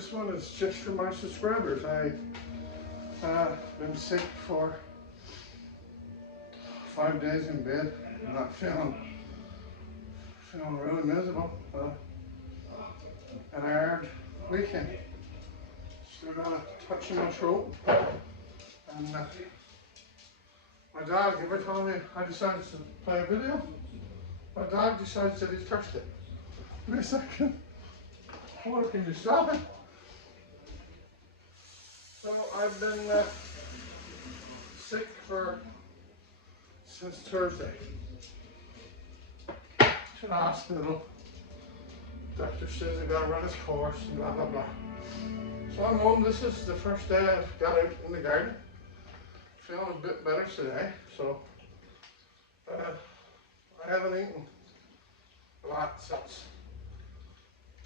This one is just for my subscribers. I've been sick for 5 days in bed. I'm not feeling really miserable. An hard weekend. Still got a touch in my throat. And my dog, every time I decided to play a video, my dog decides that he's thirsty. Wait a second. What can you stop it? So I've been sick since Thursday. To the hospital. Doctor says I gotta run his course and blah blah blah. So I'm home. This is the first day I've got out in the garden. Feeling a bit better today. So I haven't eaten a lot since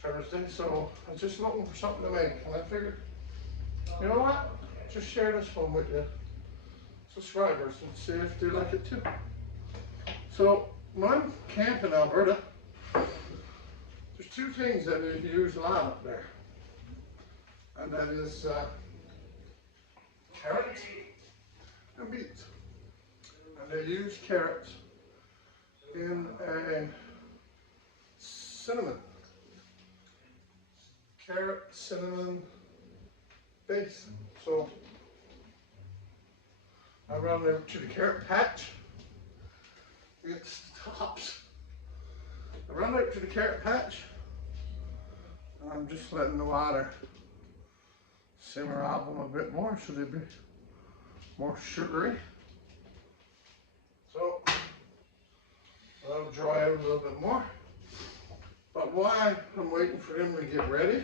Thursday, so I was just looking for something to make, and I figured, you know what, just share this one with the subscribers and see if they like it too. So when I'm camping in Alberta, there's two things that you use a lot up there, and that is carrots and beets. And they use carrots in a carrot cinnamon base. So I run over to the carrot patch. It's the tops. I run out to the carrot patch, and I'm just letting the water simmer off them a bit more so they'll be more sugary. So that'll dry out a little bit more. But while I'm waiting for them to get ready,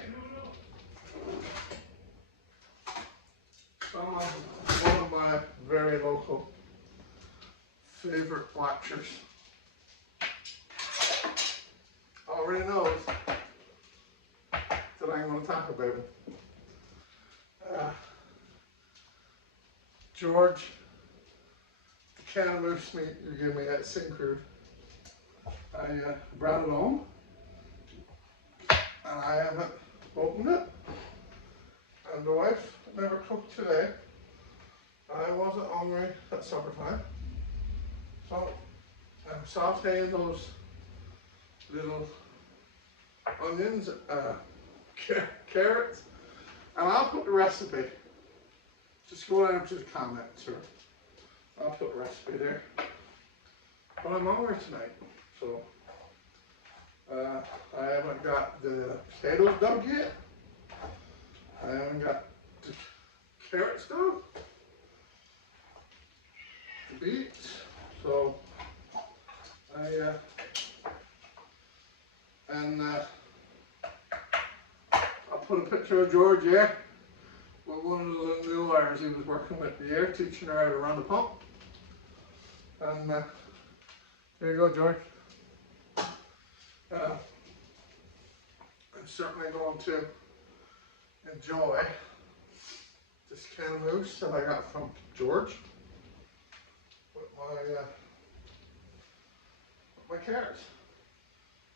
one of my very local favorite watchers already knows that I'm going to talk about him. George, the can of moose meat you gave me at Syncrude, I brought it home. And I haven't opened it, and the wife never cooked today. I wasn't hungry at supper time, so I'm sautéing those little onions, carrots, and I'll put the recipe. Just go down to the comments, or I'll put the recipe there. But I'm hungry tonight, so. I haven't got the potatoes dug yet. I haven't got the carrots dug. The beets. So I'll put a picture of George here with one of the new wires he was working with here, teaching her how to run the pump. And there you go, George. I'm certainly going to enjoy this can of moose that I got from George with my carrots.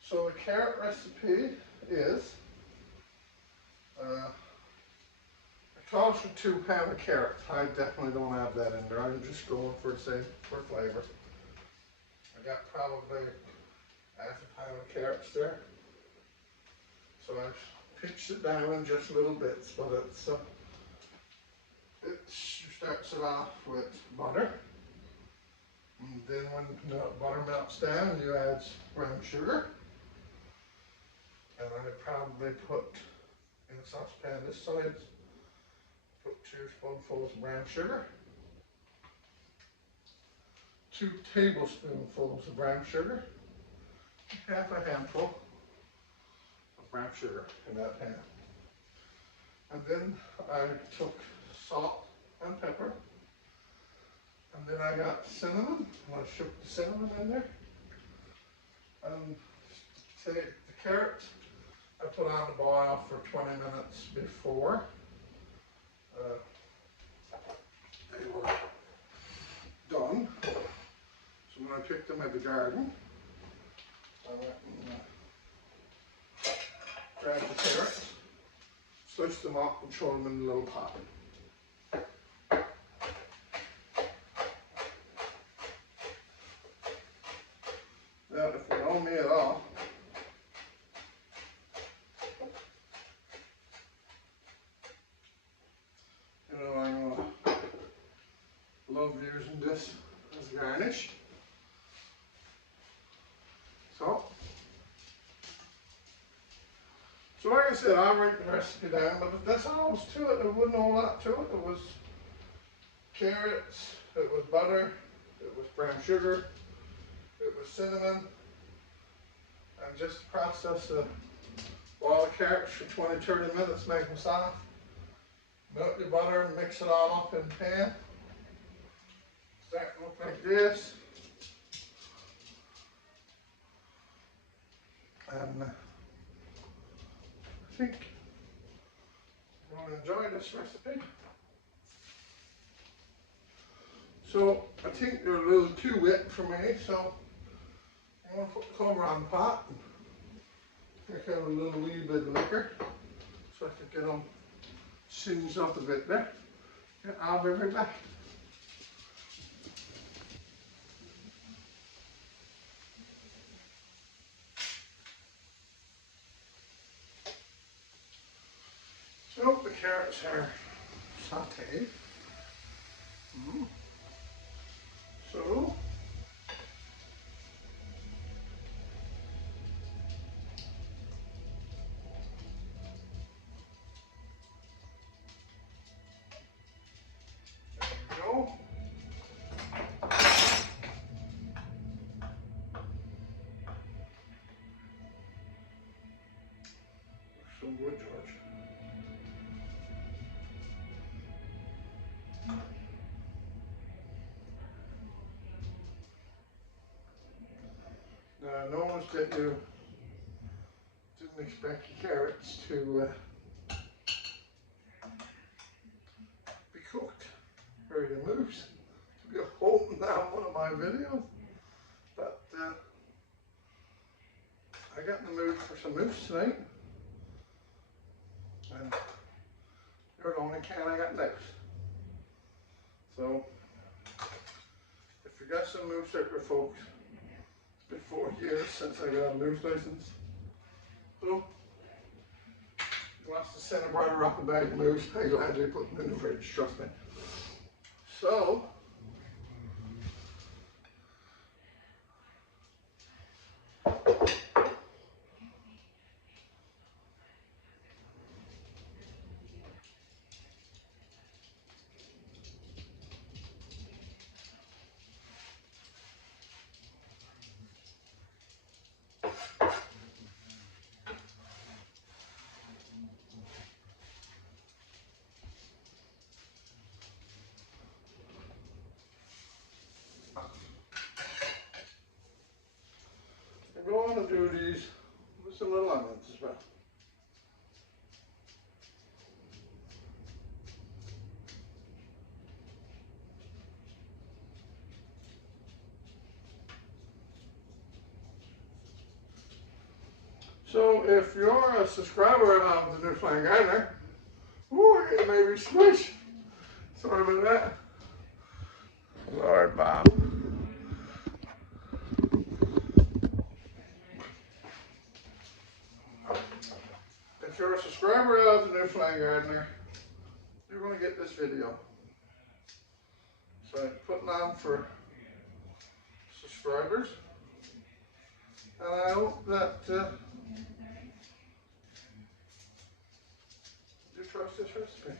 So the carrot recipe is it calls for 2 pounds of carrots. I definitely don't have that in there. I'm just going for flavor. I got probably half a pound of carrots there. So I've pitched it down in just little bits, but it starts it off with butter. And then when the butter melts down, you add brown sugar. And I probably put in a saucepan this size, put 2 spoonfuls of brown sugar, 2 tablespoonfuls of brown sugar, half a handful of brown sugar in that pan. And then I took salt and pepper, and then I got cinnamon, and I shook the cinnamon in there. And the carrots I put on the boil for 20 minutes before they were done. So when I picked them at the garden, I went and grabbed the carrots, slice them up and throw them in a little pot. Now, if you know me at all, you know I love using this as garnish. So like I said, I'll write the recipe down, but that's all there was to it. There wasn't a whole lot to it. It was carrots, it was butter, it was brown sugar, it was cinnamon, and just process the boil the carrots for 20-30 minutes, make them soft. Melt your butter and mix it all up in the pan. That look like this. And I think you're going to enjoy this recipe. So I think they're a little too wet for me, so I'm going to put the cover on the pot and take out a little wee bit of liquor so I can get them singed up a bit there. And I'll be right back. So the carrots are sautéed. So there we go. So good, George. Now I noticed that you didn't expect your carrots to be cooked or the mousse to be holding down one of my videos, but I got in the mood for some mousse tonight, and you're the only can I got left. So if you got some mousse out there, folks, it's been 4 years since I got a mousse license. So if you want to send a brother up a bag of mousse, I gladly put them in the fridge, trust me. So I'm going to do these with some little onions as well. So if you're a subscriber of the Newfoundland Gardener, ooh, it may be squish. Sorry about that. Lord Bob. If you're a subscriber of the Newfoundland Gardener, you're going to get this video. So I'm putting on for subscribers, and I hope that you trust this recipe.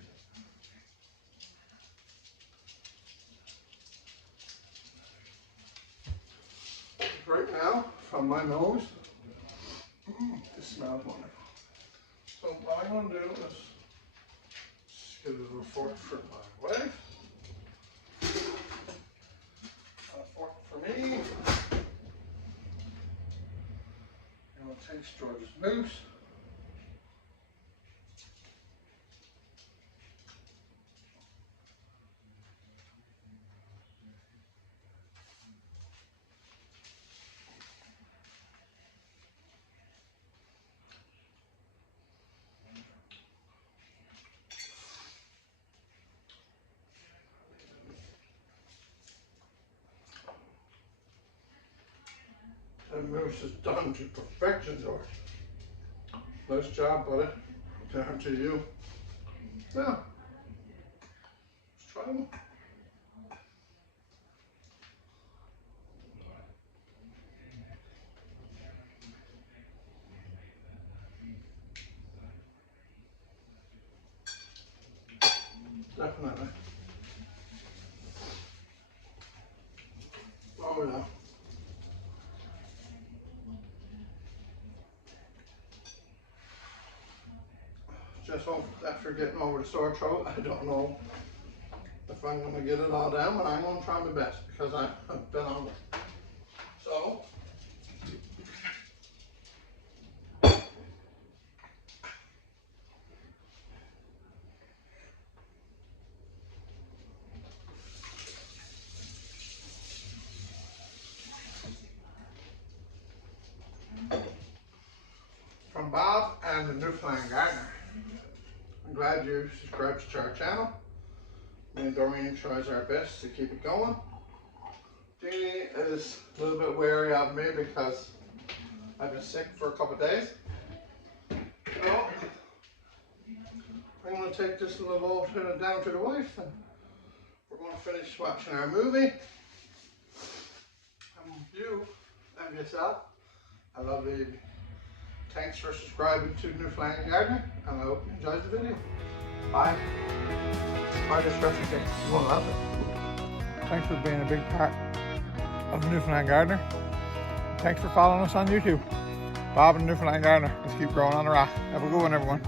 Right now, from my nose, this smells wonderful. So what I'm going to do is just get a little fork for my wife, a fork for me. I'm going to taste George's mousse. And Moose is done to perfection, George. Nice job, buddy. Down to you. Now, let's try them. Definitely. Oh yeah. Just hope after getting over the sore throat, I don't know if I'm going to get it all down, but I'm going to try my best because I've been on it. So, from Bob and the Newfoundland Gardener, I'm glad you subscribed to our channel. Me and Doreen tries our best to keep it going. Jeannie is a little bit wary of me because I've been sick for a couple of days. So, I'm going to take this little bowl down to the wife and we're going to finish watching our movie. And you and yourself, I love you. Thanks for subscribing to Newfoundland Gardener and I hope you enjoyed the video. Bye. Try this recipe. You won't love it. Thanks for being a big part of Newfoundland Gardener. Thanks for following us on YouTube. Bob and Newfoundland Gardener. Let's keep growing on the rock. Have a good one, everyone.